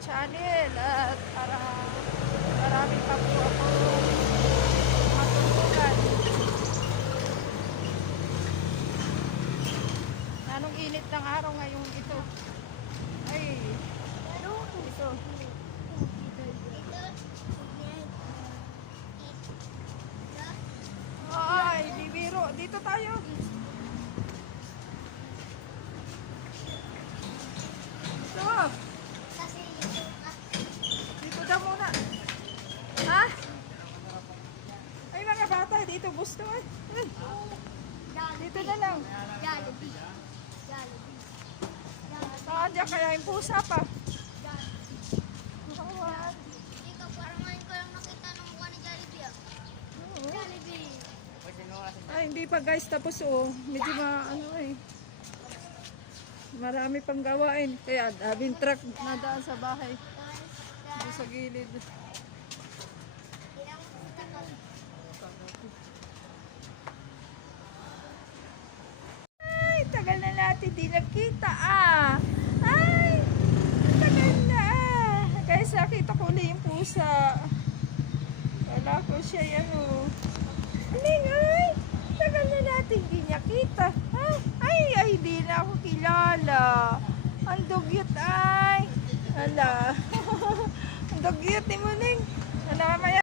channel at para marami pa po ako matulungan. Anong init ng araw ngayon ito? Ay, ito. Ay, bibiro. Dito tayo. Ito. Dito daw muna. Ha? Ay, mga bata. Dito gusto eh. Dito na lang. Saan dyan kaya yung pusa pa? Ay, hindi pa guys, tapos medyo ano marami pang gawain, kaya daming truck na daan sa bahay dito sa gilid. Ay, tagal na natin di nakita ay, tagal na guys, nakita ko ulit yung pusa, wala ko siya yan Aling, ay, tagal na natin di niya kita. Ay, di na ako kilala. Ang dugyot ay. Hala. Ang dugyot ni Muning. Hala, maya.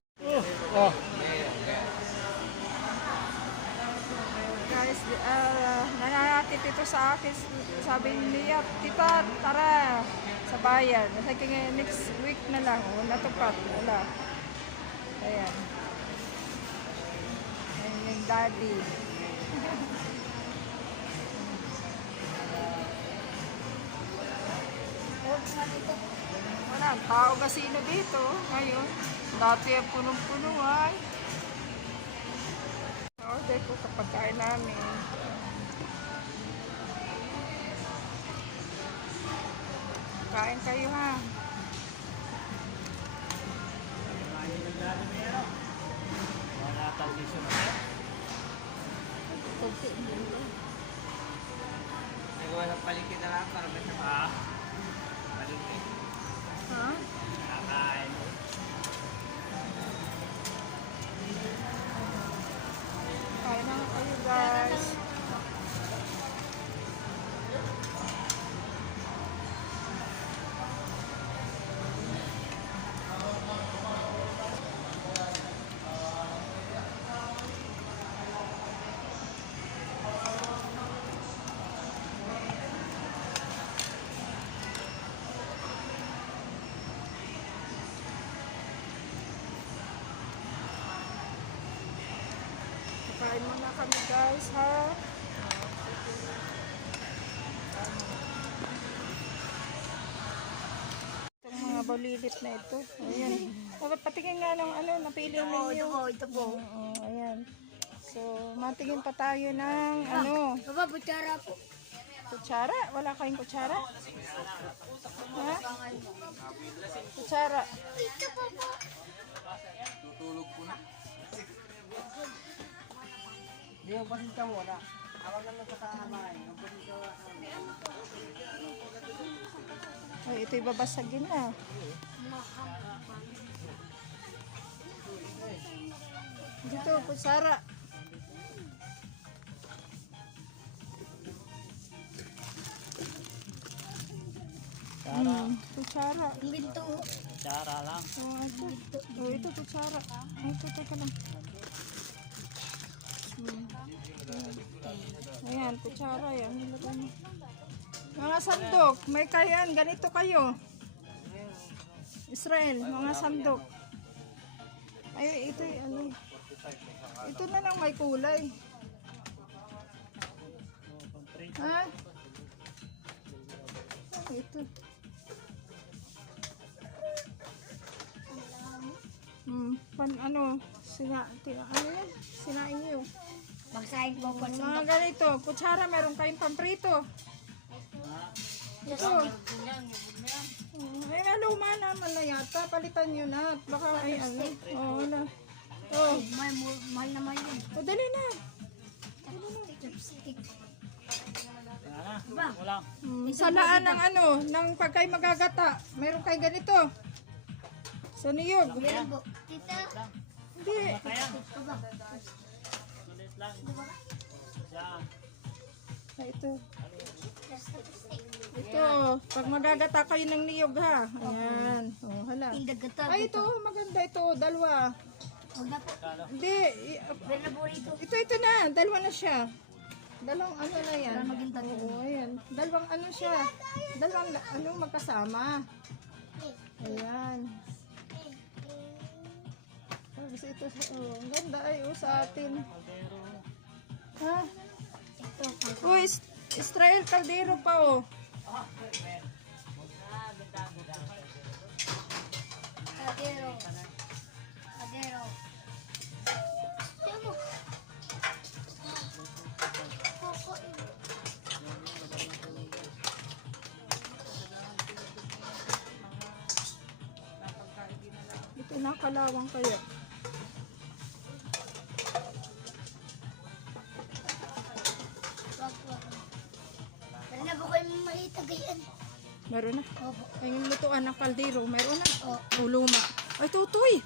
Guys, nananakit ito sa akin. Sabi niya, tita, tara sa bayan. Next week na lang. Natupad. Wala. Ayan. Yung daddy. Wala, tao kasino dito ngayon. Dati ang punong-puno ay. Order ko kapag kain namin. Kain kayo ha. Nagawa ng paligid na lang para may sama. Paligid. Ha? Nakain. Kain na kayo guys. Kain muna kami guys ha. Itong mga bulilit na ito. Ayan. Dapat patingin nga ng napili ninyo. Ito po. Ayan. So, matingin pa tayo ng Baba, butsara po. kutsara. Wala kayong kutsara? Ha? Kutsara. Ito po po. Tutulog po na. Hindi mo basin ka muna. Awag lang sa kahamay. Ay, ito ibabasagin na. Dito, kutsara. Kutsara. Ang ginto. Cara lang. Ito kutsara. Ito, teka lang. Ayan, kutsara yan. Mga sandok, may kayan, ganito kayo. Israel, mga sandok. Ay, ito ito na lang may kulay. Ha? Ito. Sinain niyo. Magsahin po po. Mga ganito, kutsara, meron kayong pamprito. Ito. Ay, luma naman na yata. Palitan nyo na. Baka ay Oo na. Mahal naman yun. O, dali na. Chopstick. Wala. Salaan ng ano, ng pag kayo magagata. Meron kayo ganito. Sa niyog. Meron po. Tita. Hindi. Ayan. Baba. Sulit lang. Yan. Ito. Ito. Pag magagata kayo ng niyog ha. Ayan. Oh, hala. Indagata. Ay, ito. Maganda ito. Dalawa. Huwag na po. Hindi. Meron na po rito. Ito na. Dalawa na siya. Dalawang ano na yan. Para maging tatlo. Oo, ayan. Dalawang ano siya. Dalawang ano magkasama. Ayan. Tapos ito, oh, ang ganda ay sa atin. Ha? Ito. Oh, Israel Caldero pa oh. Kadero. Kadero. Tiyan mo. Koko. Ito nakalawang kaya. Wag. Meron na po kayong maitagayan. Meron na. Opo. Ay, yung lutuan ng kaldero, meron na. Oh. Uluma. Ay, tutoy.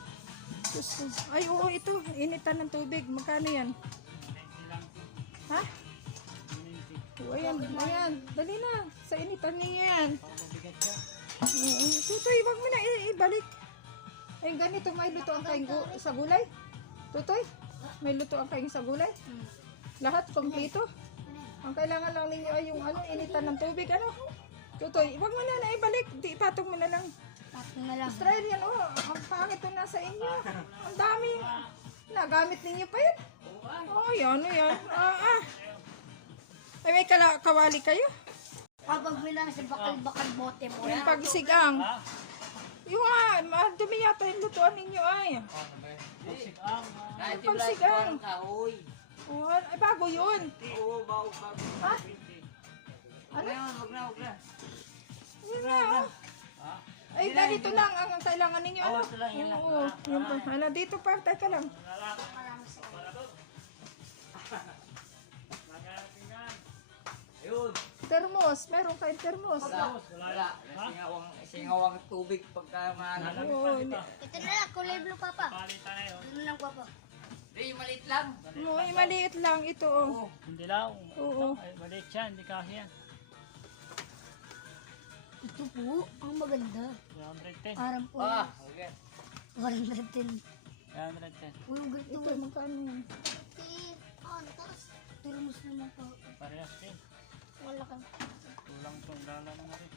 Diyos ko. Ay, oo, ito. Initan ng tubig. Magkano yan? Ha? Oh, ayan, ayan. Dali na. Sa initan niya yan. Oo. Tutoy, wag mo na ibalik. Ay, ganito may lutuan kayong sa gulay. Tutoy, may lutuan kayong sa gulay. Lahat, kompleto. Ang kailangan lang ninyo ay yung ano, initan ng tubig. Ano? Tutoy, wag mo na ibalik. Di, ipatong mo na lang. Tapos na lang. Australia, yan, oh. Ang pangit na nasa inyo. Ang dami. Nagamit ninyo pa yun. Oh, yan, yan. Ay, may kawali kayo? Kapag may lang sa bakal-bakal bote mo. Yung pagsigang. Yung dumi yata yung lutuan ninyo ay. Kahit Yung pagsigang. kahoy. Oh, ay, bago yun. Oo, bago. Ha? Ano? Huwag na. Yun na, oh. Ay, ganito lang ang kailangan ninyo. Ano? ito lang, yan lang. Oo, yun pa. Hala, dito pa. Teka lang. Ayun. Termos. Meron kayong termos. Wala. Singawang tubig pagka maano. Oo, Ito na lang, kulay blue papa. Ito na lang papa. Hindi, maliit lang. maliit lang ito. Oh. Hindi lang. Oo. Ay, maliit siya, hindi kasi yan. Ito po, ang maganda. 110. Parang po. Okay. 110. 110. Uy, ang ganito. Ito, magkano yan? Termos naman po. Parehas din. Wala kang Kulang itong dala na rin.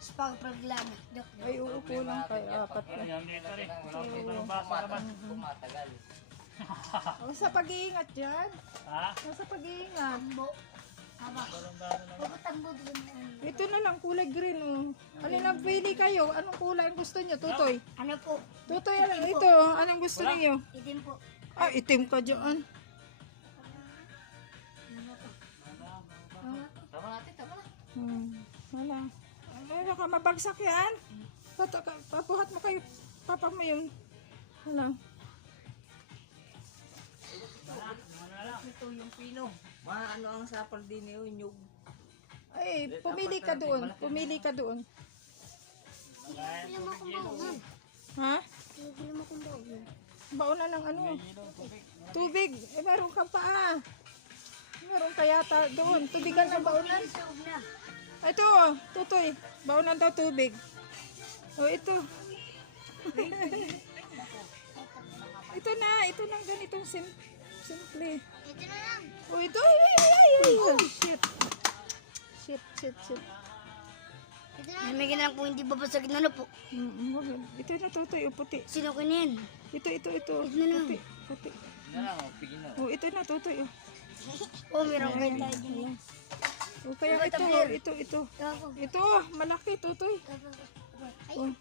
spag programa. Dok. Ay, uupo lang kayo. Apat na. Yan dito rin. Kulang itong basa naman. Tumatagal. O, sa pag-iingat dyan. Ha? Nasa pag-iingat. Tambo. Haba. Kulang dala naman. Huwag tambo doon. Ito na lang, kulay green. Oh. Ano lang, pili kayo? Anong kulay ang gusto niyo, Tutoy? Ano po? Tutoy, ano? Ito, anong gusto niyo? Itim po. Ah, itim ka dyan. Tama na. Wala. Ano ka, mabagsak yan? Papuhat mo kayo. Papa mo yung... Wala. Ito yung pino. Ano ang sapal din yun, yung Ay, pumili ka doon. Pumili ka doon. Bili mo akong baon. Ha? Bili mo akong baon. Bauna ng ano? Tubig. Eh, meron ka pa ah. Meron ka yata doon. Tubigan na baunan. Suog na. Ito, Tutoy. Baunan daw tubig. O, ito. Ito na ganitong simple. Ito na lang. O, ito. Ay. Oh, shit. Shit. Ito na. May ganang po hindi babasagin na po. Wag. Ito na, Tutoy. O, puti. Sino ko yan? Ito. na lang. Puti. na lang, pigin na. O, ito na, Tutoy. O. Oh, meron kayo tayo din. O, kaya ito. Ito, malaki, Tutoy. Ay, Oh.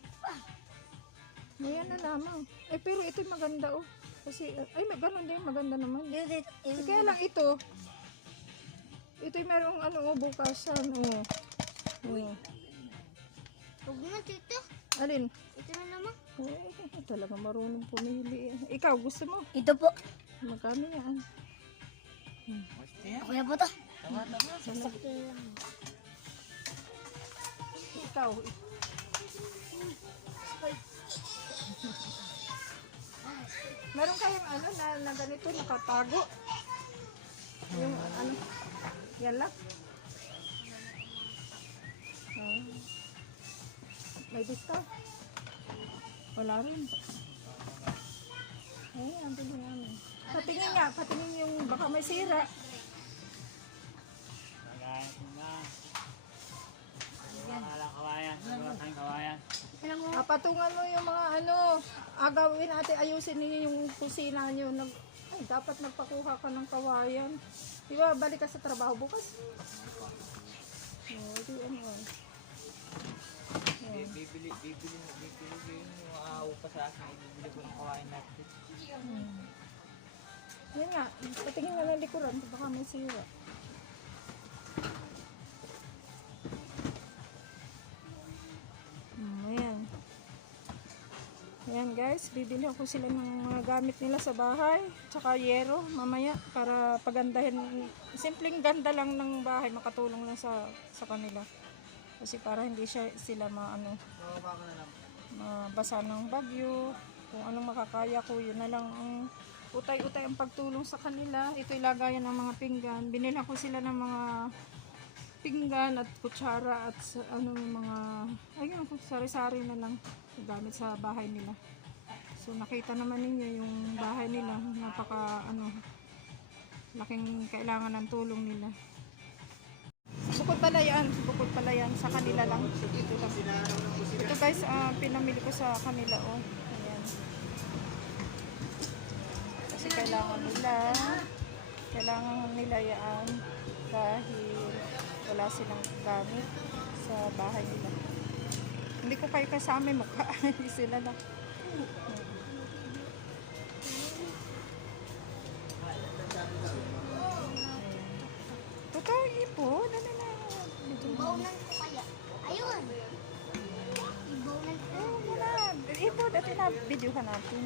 Ayan na lamang. Eh, pero ito maganda, oh. Kasi, ay, may ganun din, maganda naman. Eh, kaya lang ito, merong ano, oh, bukasan, oh. Oh. huwag naman tito. Alin? Ito na naman. Eh, talaga marunong pumili. Ikaw, gusto mo? Ito po. Magkano yan? Gusto yan? Okay na po to. Sasakyan lang. Ikaw. Meron kayong ano na ganito nakatago? Yung ano? Yan lang? Ah. May discount? Wala rin. Ay, ang bili namin. Patingin nga, patingin yung baka may sira. Kagayan ko na. Walang kawayan. Wala tayong kawayan. Patungan mo yung mga ano, agawin natin, ayusin niyo yung kusina niyo. Ay, dapat magpakuha ka ng kawayan. Di ba, balik ka sa trabaho bukas? Oh, di ano. Bibili yung aaw pa sa akin. Bibili ko ng kawain natin. Yan nga, patingin nga ng likuran, baka may sira. Ayan. Ayan guys, bibili ako sila ng mga gamit nila sa bahay. Tsaka yero, mamaya, para pagandahin. Simpleng ganda lang ng bahay, makatulong lang sa kanila. Kasi para hindi sila mabasa ng bagyo. Kung anong makakaya ko, yun na lang ang utay-utay ang pagtulong sa kanila. Ito ilagayan ng mga pinggan. Binila ko sila ng mga pinggan at kutsara at mga ayun, sari-sari na lang gamit sa bahay nila. So nakita naman ninyo yung bahay nila, napaka laking kailangan ng tulong nila. Bukod pala yan sa kanila lang. Ito lang. Ito guys, pinamili ko sa kanila. Oh. Ayan. Kasi kailangan nila yan dahil wala silang gamit sa bahay nila. Hindi ko kayo kasama, hindi sila na. Totoo, ipo. Dali na. Ibaunan ko kaya. Ayun. Ibaunan ko. Wala. Ipo, dati na video ka natin.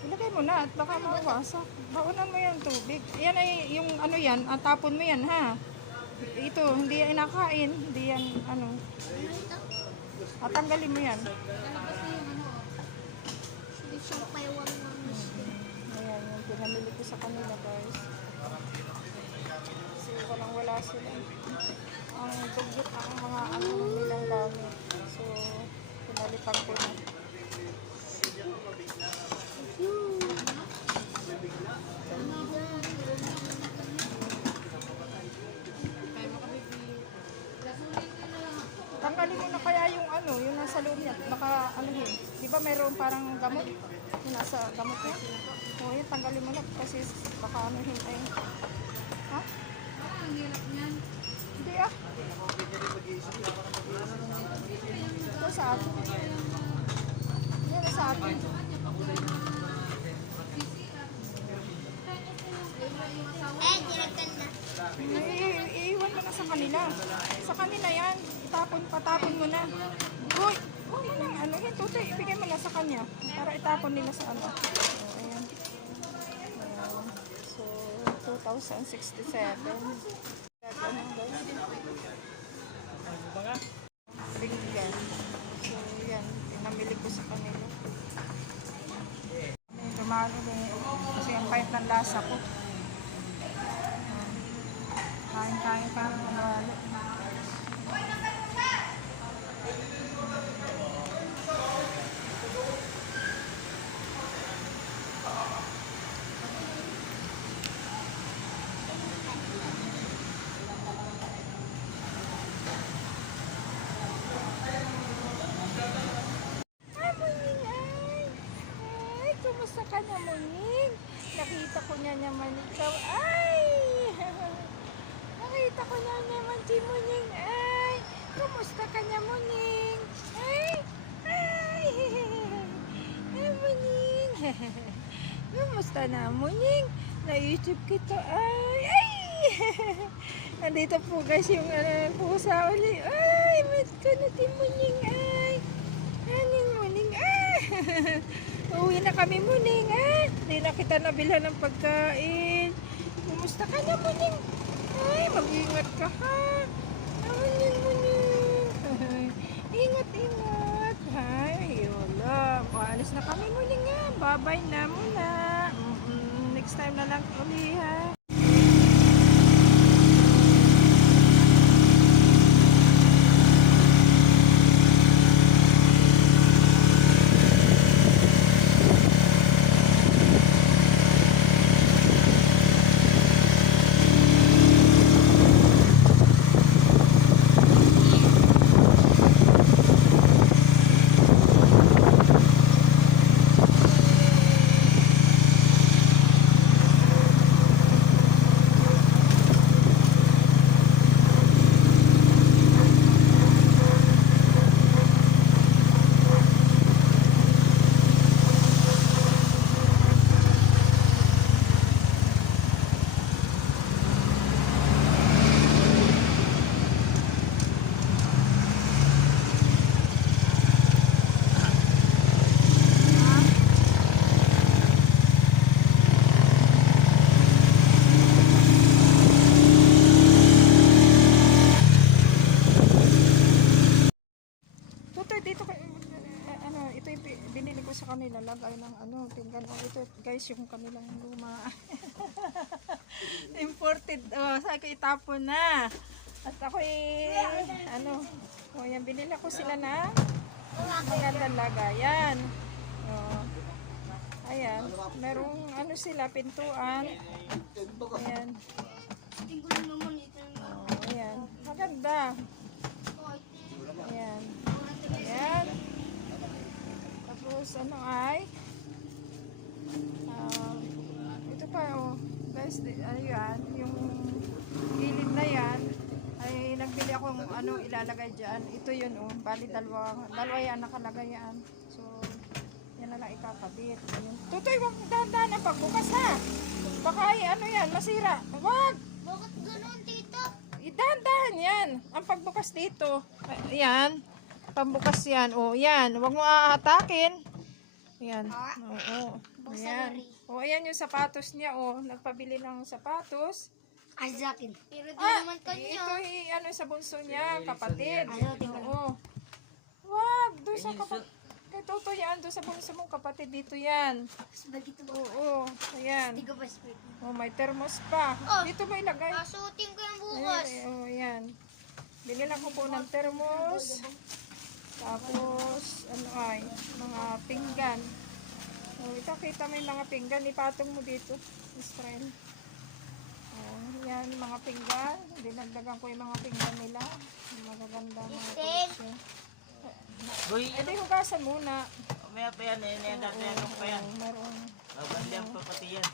Ilagay mo na at baka mawasak. Baunan mo yung tubig. Yan ay yung yan, tapon mo yan ha. Ito, hindi yan inakain. Hindi yan at tanggalin mo yan. Lalabas na yung Hindi siya paywang ng Ayan, yung pinamili ko sa kanila guys. Kasi walang-wala sila. Ang dugyot ang mga nilang gamit. So, pinalitan ko na. Tanggalin mo na kaya yung yung nasa loob niya. Baka di ba mayroon parang gamot? Yung nasa gamot niya? O yun, tanggalin mo na kasi baka ay. Ha? Ang hirap niyan. Hindi ah. Ito sa atin. Yan sa atin. Direktan na. Iiwan mo na sa kanila. Sa kanila yan. Patapon mo na. Uy! Huwag mo nang yan, tutoy. Ibigay mo na sa kanya. Para itapon nila sa So, ayan. So, 2,067. Pinggan. So, yan. Pinamili ko sa kanila. Lumano din. Kasi ang pahit ng lasa ko. Kain-kain pa. Lumalo. Kumusta ka na, Muning? Nakita ko niya naman ikaw. Ay! Nakita ko niya naman si Muning. Ay! Kumusta ka na, Muning? Ay! Ay! Ay, Muning! Kumusta na, Muning? Naisip kita. Ay! Ay! Nandito po guys yung pusa uli. Ay! Mat ko na si Muning. Ay! Aning Muning. Ay! Uwi na kami, Muning, ha? Hindi na kita nabilhan ng pagkain. Kumusta ka na, Muning? Ay, mag-ingat ka, ha? Muning, Muning. Ingat, ingat. Ay, wala. Paalis na kami, Muning, ha? Bye-bye na muna. Next time na lang uli, ha? Tutoy, dito kayo, ano, ito yung binili ko sa kanila, lagay ng ano, tingnan mo, ito guys, yung kanilang luma. Imported, sabi ko itapon na. At ako ano, yan, binili ko sila na magandang lagayan. Ayan, merong ano sila, pintuan. Ayan. Ayan, maganda. Ayan. Ayan. Tapos ano ay ito pa guys, ayan, yung gilid na yan ay nagbili akong ano ilalagay dyan. Ito yun bali dalawa yan nakalagay yan. So yan na lang ikakabit. Ayan. Tutoy, wag dahan-dahan ang pagbukas, ha? Baka ano yan, masira. Wag! Bakit ganun, tita? Dahan-dahan yan. Ang pagbukas dito. Ayan. Pambukas yan. Yan. Huwag mo aatakin. Yan. Oo. Ayan. Ayan yung sapatos niya. Nagpabili ng sapatos. Ay, sa akin. Pero di Ah, naman kanya. ito ano sa bunso niya, kapatid. Ayaw, tingnan. Oo. Wag, doon sa kapatid. Kay Toto yan, doon sa bunso mong kapatid. Dito yan. Spaghetti ba? Oo. Ayan. Hindi ko pa spaghetti. May thermos pa. Oh. Dito mo ilagay. Kasutin ko yung bukas. Ayan. Binilang ko po ng thermos. Tapos, ano ay, mga pinggan. Ito, kita mo yung mga pinggan. Ipatong mo dito. Israel. Yan, mga pinggan. Dinagdagan ko yung mga pinggan nila. Magaganda mga pinggan. Uy, Ito, hugasan muna. umaya pa yan, dati pa yan. Mayroong, Babandang pa pati yan.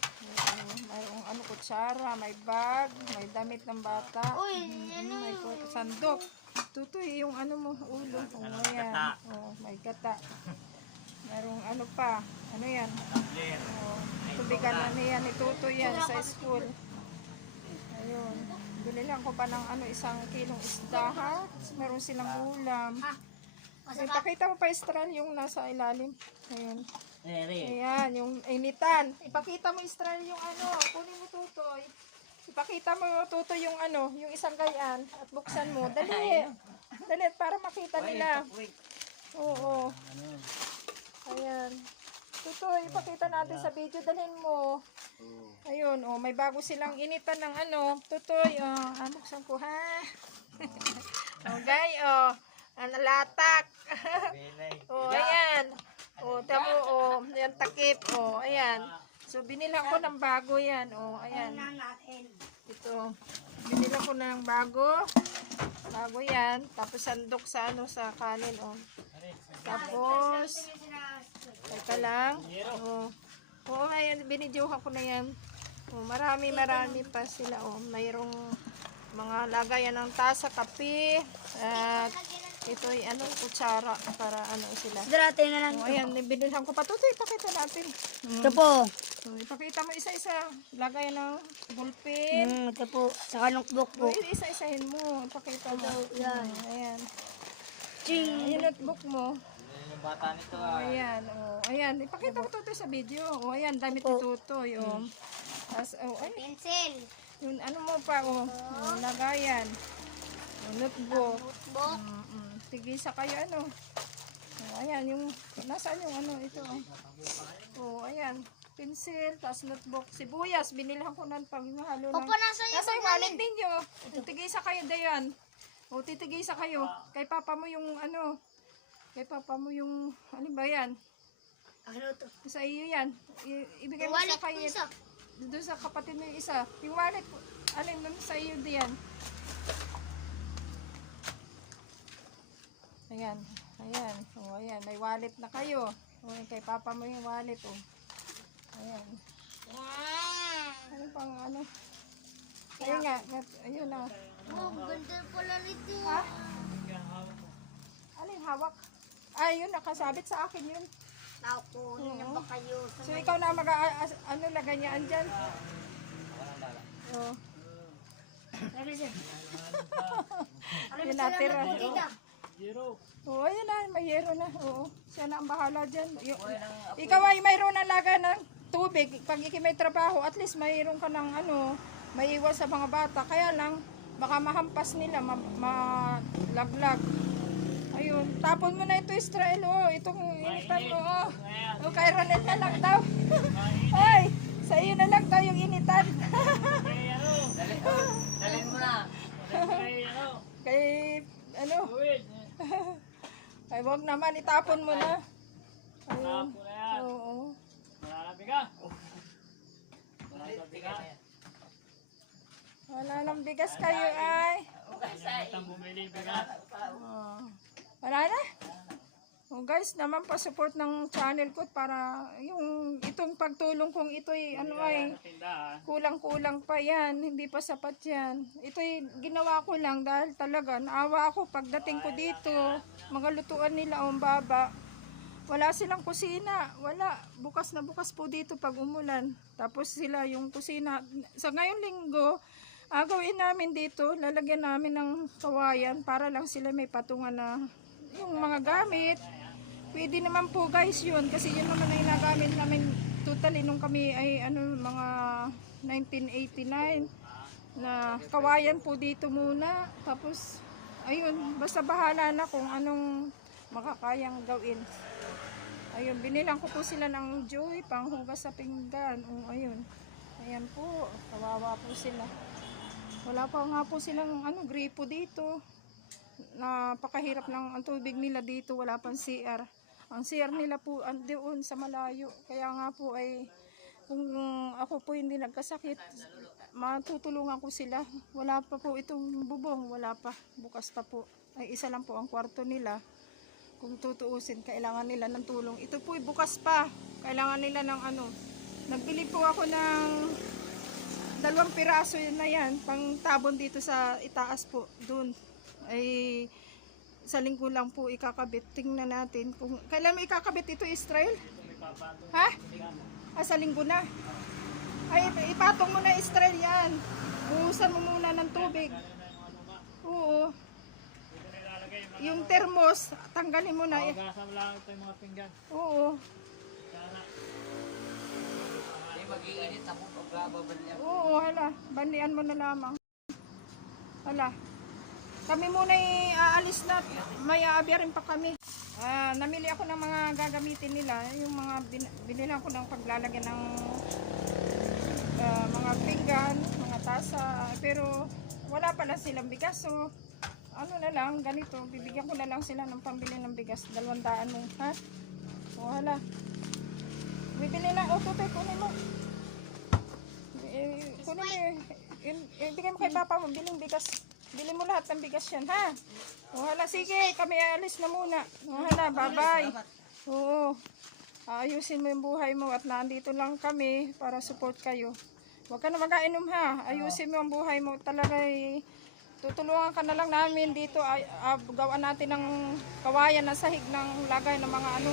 mayroong ano, kutsara, may bag, may damit ng bata. Uy, May sandok. Tutoy, yung ano mo, ulo. Ayan. Gata. May gata. Merong ano pa. Ano yan? Tabler. Tubigan na niya ni Tutoy yan sa school. Ayun. Binilang ko pa ng ano, 1 kilong isda, ha? Meron silang ulam. Ipakita mo pa, Istral, yung nasa ilalim. Ayun. Ayan, yung initan. Ipakita mo, Istral, yung ano. Kunin mo, Tutoy. Ipakita mo, Tutoy, yung ano, yung isang gayan. At buksan mo. Dali. Dali, para makita nila. Oo. Ayan. Tutoy, ipakita natin sa video. Dalhin mo. Ayun, may bago silang initan ng ano. Tutoy, buksan ko, ha? Okay, ano, latak. Ayan. Tamo, yan takip. Ayan. So, binila ko ng bago yan. Ayan. Ito. Binila ko ng bago. Bago yan. Tapos sandok sa ano, sa kanin, Tapos, teka lang. Ayan, binidyohan ko na yan. Marami pa sila, mayroong mga lagayan ng tasa, kape, at ito ay ano, kutsara para ano sila. Dati na lang. Ayan, binilhan ko pa. Ito, ipakita natin. Ito po. So, ipakita mo isa-isa. Lagay ng ballpen. Ito po. Saka notebook po. Isa-isahin mo. Ipakita mo. Yan. Ayan. Ching. Yung notebook mo. Yung bata nito Oh, ayan, oh. Ayan, ipakita ko to sa video. Oh, ayan, damit ni Tutoy, oh. Tapos, oh, ay, Pencil. yung ano mo pa, oh. Yung lagayan. Oh, notebook. Notebook. Tigisa kayo, ano. Oh, ayan, yung, nasaan yung ano, ito, oh. Oh, ayan. Pencil, tapos notebook. Sibuyas, binilhan ko ng paghalo ng... Papa, nasa iyo Nasa yung wallet ninyo. Tigisa kayo, Dayan. O, titigisa kayo. Kay papa mo yung ano. Kay papa mo yung, ano ba yan? Ano to? Sa iyo yan. Ibigay mo Wallet sa kayo. ko isa. Doon sa kapatid mo yung isa. Yung wallet, alin doon sa iyo diyan. Ayan. Ayan. O, ayan. May wallet na kayo. O, kay papa mo yung wallet, o. Ayan. Ano pang ano? Ayun nga. Ayun na. Oh, ganda pala nito. Ha? Ano yung hawak? Ay, yun. Nakasabit sa akin yun. Ako, yun na ba kayo? So, ikaw na ano, lagay niya andyan. Oh. Ano siya? Yun natira. Zero. Oo, ayun na. May yero na. Oo. Siya na ang bahala dyan. Ikaw ay mayroon na lagay ng tubig. Pag may trabaho, at least mayroon ka ng ano, may iwas sa mga bata. Kaya lang, baka mahampas nila, malaglag. Ayun. Tapon mo na ito, Israel. Oh, itong initan mo. Oh. O, kay Ronel na lang daw. Ay, sa iyo na lang daw yung initan. Dalhin mo na. Kay, ano, Uwid. ay wag naman, itapon mo na. Ayun. Tapo na yan. Oo. Malalabi ka. Malalabi ka. Wala nang bigas kayo ay. Kalimutan bumili bigas. Oh. Wala na? Oh, guys, naman pa-support ng channel ko para yung itong pagtulong kong ito'y ano ay Sa tindahan. kulang-kulang pa yan, hindi pa sapat yan. Ito'y ginawa ko lang dahil talaga naawa ako pagdating ko dito, mga lutuan nila ang baba. Wala silang kusina, wala. Bukas na bukas po dito pag umulan. Tapos sila yung kusina. Sa ngayong linggo, gawin namin dito, lalagyan namin ng kawayan para lang sila may patungan na yung mga gamit. Pwede naman po guys yun kasi yun naman ay nagamit namin totally nung kami ay ano mga 1989 na kawayan po dito muna. Tapos ayun, basta bahala na kung anong makakayang gawin. Ayun, binilang ko po sila ng Joy, panghugas sa pinggan. O, ayun. Ayan po, kawawa po sila. Wala pa nga po silang ano, gripo dito. Napakahirap ng ang tubig nila dito, wala pang CR. Ang CR nila po doon sa malayo. Kaya nga po ay, kung ako po hindi nagkasakit, matutulungan ko sila. Wala pa po itong bubong, wala pa. Bukas pa po. Ay, isa lang po ang kwarto nila. Kung tutuusin, kailangan nila ng tulong. Ito po bukas pa. Kailangan nila ng ano. Nagbili po ako ng 2 piraso yun na yan. Pang tabon dito sa itaas po. Doon. Ay sa linggo lang po ikakabit. Tingnan natin. Kung, kailan mo ikakabit ito, Israel? Ha? Sa linggo na. Ay, ipatong mo na, Israel, yan. Buhusan mo muna ng tubig. Oo. Yung termos, tanggalin mo na. Hugasan lang ito yung mga pinggan. Oo. Sana. Hindi mag-iinit ako pag babalian. Oo, hala. Banlian mo na lamang. Hala. Kami muna aalis na. May aabiyarin pa kami. Namili ako ng mga gagamitin nila. Yung mga binilang ko ng paglalagyan ng mga pinggan, mga tasa. Pero wala pala silang bigas. So, ano na lang, ganito. Bibigyan ko na lang sila ng pambili ng bigas. 200 mo. Ha? O, hala. Bibili na. O, tutay, kunin mo. Kunin mo. Ibigay mo kay papa mo. Biling bigas. Bili mo lahat ng bigas yan, ha? O, hala, sige. Kami alis na muna. O, hala, bye-bye. Oo. Ayusin mo yung buhay mo at nandito lang kami para support kayo. Huwag ka na mag-ainom, ha? Ayusin mo ang buhay mo. Talaga tutulungan ka na lang namin dito. Gawa natin ng kawayan na sahig ng lagay ng mga ano.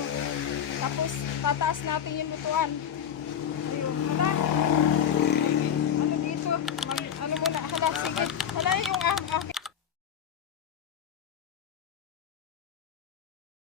Tapos tataas natin yung lutuan. Ayun, hala. Ano dito? Ano muna? Hala, sige. Hala,